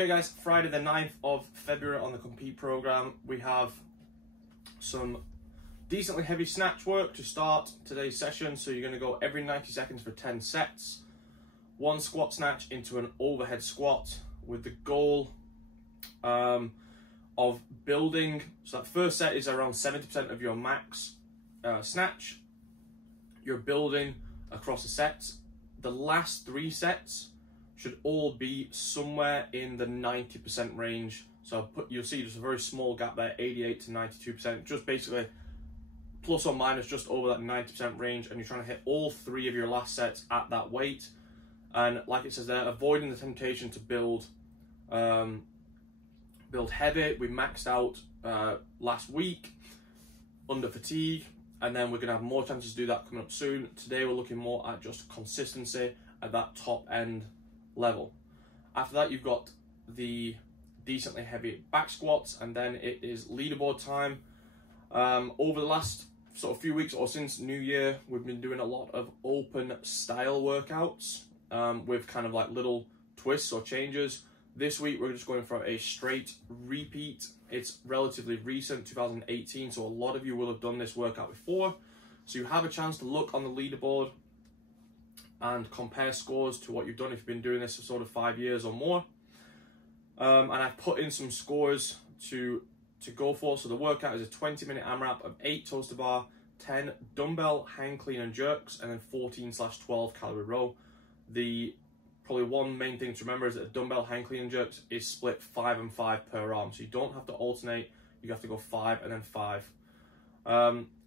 Okay guys, Friday the 9th of February on the Compete program, we have some decently heavy snatch work to start today's session. So you're going to go every 90 seconds for 10 sets, one squat snatch into an overhead squat with the goal of building. So that first set is around 70% of your max snatch. You're building across the sets. The last 3 sets should all be somewhere in the 90% range. So you'll see just a very small gap there, 88 to 92%, just basically plus or minus just over that 90% range, and you're trying to hit all 3 of your last sets at that weight. And like it says there, avoiding the temptation to build heavy. We maxed out last week under fatigue, and then we're going to have more chances to do that coming up soon. Today we're looking more at just consistency at that top end level. After that, you've got the decently heavy back squats, and then it is leaderboard time. Over the last sort of few weeks or since New Year, we've been doing a lot of open style workouts with kind of like little twists or changes. This week we're just going for a straight repeat. It's relatively recent, 2018, so a lot of you will have done this workout before, so you have a chance to look on the leaderboard and compare scores to what you've done if you've been doing this for sort of 5 years or more. And I've put in some scores to go for. So the workout is a 20-minute AMRAP of 8 toes to bar, 10 dumbbell hang clean and jerks, and then 14/12 calorie row. The probably one main thing to remember is that a dumbbell hang clean and jerks is split 5 and 5 per arm. So you don't have to alternate, you have to go 5 and then 5.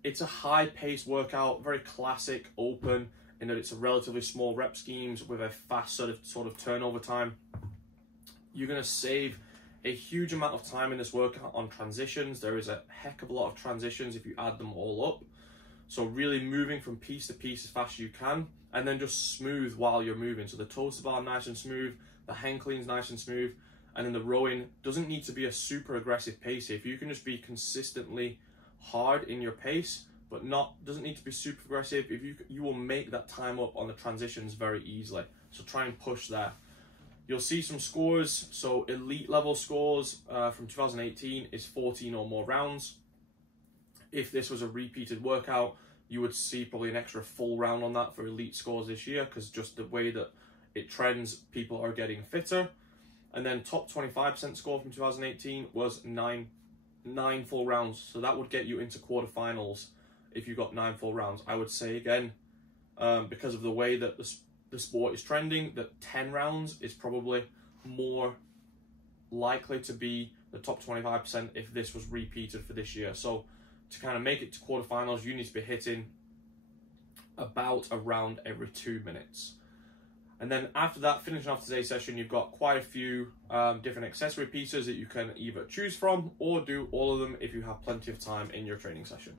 It's a high-paced workout, very classic open, in that it's a relatively small rep schemes with a fast sort of turnover time. You're going to save a huge amount of time in this workout on transitions. There is a heck of a lot of transitions if you add them all up. So really moving from piece to piece as fast as you can, and then just smooth while you're moving. So the toes to bar nice and smooth, the hang clean's nice and smooth, and then the rowing doesn't need to be a super aggressive pace. If you can just be consistently hard in your pace, but doesn't need to be super aggressive, if you will make that time up on the transitions very easily. So try and push there. You'll see some scores. So elite level scores from 2018 is 14 or more rounds. If this was a repeated workout, you would see probably an extra full round on that for elite scores this year, because just the way that it trends, people are getting fitter. And then top 25% score from 2018 was 9 full rounds. So that would get you into quarterfinals if you got 9 full rounds. I would say again, because of the way that the sport is trending, that 10 rounds is probably more likely to be the top 25% if this was repeated for this year. So to kind of make it to quarterfinals, you need to be hitting about a round every 2 minutes. And then after that, finishing off today's session, you've got quite a few different accessory pieces that you can either choose from or do all of them if you have plenty of time in your training session.